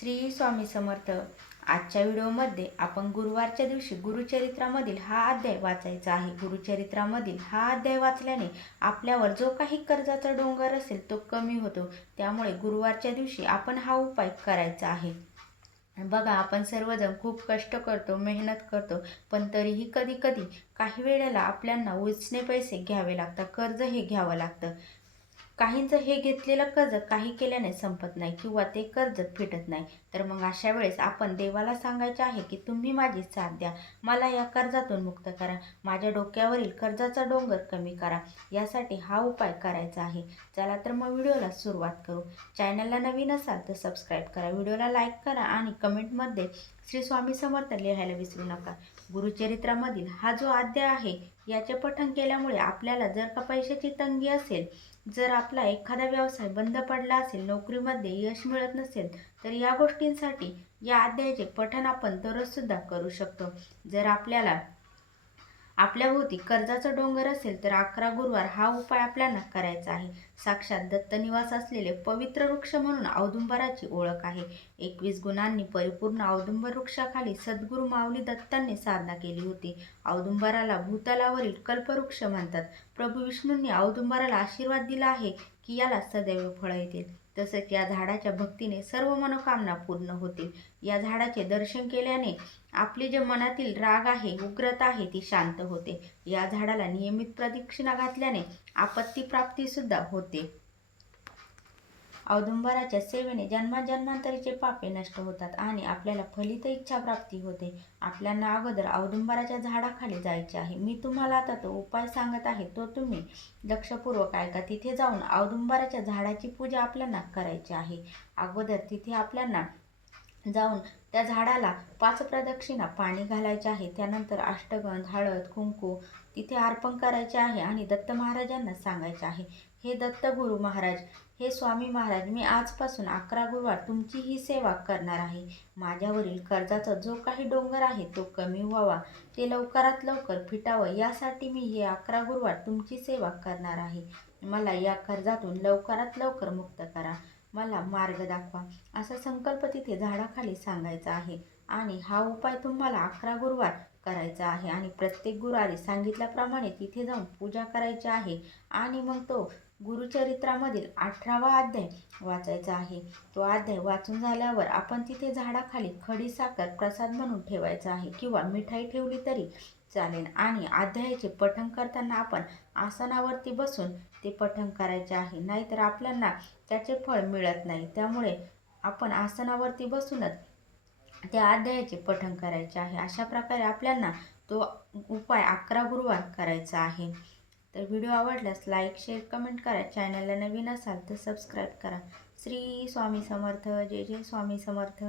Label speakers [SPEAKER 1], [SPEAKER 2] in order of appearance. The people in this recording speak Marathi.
[SPEAKER 1] श्री स्वामी समर्थ. आजच्या व्हिडिओमध्ये आपण गुरुवारच्या दिवशी गुरुचरित्रामधील हा अध्याय वाचायचा आहे. गुरुचरित्रामधील हा अध्याय वाचल्याने आपल्यावर जो काही कर्जाचा डोंगर असेल तो कमी होतो. त्यामुळे गुरुवारच्या दिवशी आपण हा उपाय करायचा आहे. बघा आपण सर्वजण खूप कष्ट करतो मेहनत करतो पण तरीही कधी कधी काही वेळेला आपल्यांना उचने पैसे घ्यावे लागतात कर्ज हे घ्यावं लागतं. काहींचं हे घेतलेलं कर्ज काही केल्याने संपत नाही किंवा ते कर्ज फिटत नाही. तर मग अशा वेळेस आपण देवाला सांगायचे आहे की तुम्ही माझी साथ द्या. मला या कर्जातून मुक्त करा. माझ्या डोक्यावरील कर्जाचा डोंगर कमी करा. यासाठी हा उपाय करायचा आहे. चला तर मग व्हिडिओला सुरुवात करू. चॅनलला नवीन असाल तर सबस्क्राईब करा. व्हिडिओला लाईक करा आणि कमेंटमध्ये श्री स्वामी समर्थ लिहायला विसरू नका. गुरुचरित्रामधील हा जो अध्याय आहे याचे पठण केल्यामुळे आपल्याला जर का पैशाची तंगी असेल जर आपला एखादा व्यवसाय बंद पडला असेल नोकरीमध्ये यश मिळत नसेल तर या गोष्टींसाठी या अध्यायाचे पठण आपण दररोजसुद्धा करू शकतो. जर आपल्याला आपल्याभोवती कर्जाचा डोंगर असेल तर अकरा गुरुवार हा उपाय आपल्याला करायचा आहे. साक्षात दत्तनिवास असलेले पवित्र वृक्ष म्हणून औदुंबराची ओळख आहे. एकवीस गुणांनी परिपूर्ण औदुंबर वृक्षाखाली सद्गुरू माऊली दत्तांनी साधना केली होती. औदुंबराला भूतलावरील कल्पवृक्ष म्हणतात. प्रभू विष्णूंनी औदुंबराला आशीर्वाद दिला आहे की याला सदैव फळ येतील. तसेच या झाडाच्या भक्तीने सर्व मनोकामना पूर्ण होतील. या झाडाचे दर्शन केल्याने आपली जे मनातील राग आहे उग्रता आहे ती शांत होते. या झाडाला नियमित प्रदक्षिणा घातल्याने आपत्ती प्राप्ती सुद्धा होते. औदुंबराच्या सेवेने जन्माजन्मांतरीचे पापे नष्ट होतात आणि आपल्याला फलित इच्छा प्राप्ती होते. आपल्याला अगोदर औदुंबराच्या झाडाखाली जायचे आहे. मी तुम्हाला आता तो उपाय सांगत आहे. तो तुम्ही लक्षपूर्वक ऐका. तिथे जाऊन औदुंबराच्या झाडाची पूजा आपल्याला करायची आहे. अगोदर तिथे आपल्याला जाऊन त्या झाडाला पाच प्रदक्षिणा पाणी घालायचे आहे. त्यानंतर अष्टगंध हळद कुंकू तिथे अर्पण करायचे आहे आणि दत्त महाराजांना सांगायचे आहे. हे दत्त गुरु महाराज हे स्वामी महाराज मी आजपासून अकरा गुरुवार तुमची ही सेवा करणार आहे. माझ्यावरील कर्जाचा जो काही डोंगर आहे तो कमी व्हावा. ते लवकरात लवकर फिटावं यासाठी मी हे अकरा गुरुवार तुमची सेवा करणार आहे. मला या कर्जातून लवकरात लवकर मुक्त करा. मला मार्ग दाखवा. असा संकल्प तिथे झाडाखाली सांगायचा आहे. आणि हा उपाय तुम्हाला अकरा गुरुवार करायचा आहे. आणि प्रत्येक गुरुवारी सांगितल्याप्रमाणे तिथे जाऊन पूजा करायची आहे. आणि मग तो गुरुचरित्रामधील अठरावा अध्याय वाचायचा आहे. तो अध्याय वाचून झाल्यावर आपण तिथे झाडाखाली खडी साखर प्रसाद म्हणून ठेवायचा आहे किंवा मिठाई ठेवली तरी चालेल. आणि अध्यायाचे पठण करताना आपण आसनावरती बसून ते पठण करायचे आहे. नाहीतर आपल्याला त्याचे फळ मिळत नाही. त्यामुळे आपण आसनावरती बसूनच त्या अध्यायाचे पठण करायचे आहे. अशा प्रकारे आपल्याला तो उपाय अकरा गुरुवार करायचा आहे. तर व्हिडिओ आवडल्यास लाईक शेअर कमेंट करा. चॅनलला नवीन असाल तर सबस्क्राईब करा. श्री स्वामी समर्थ. जय जय स्वामी समर्थ.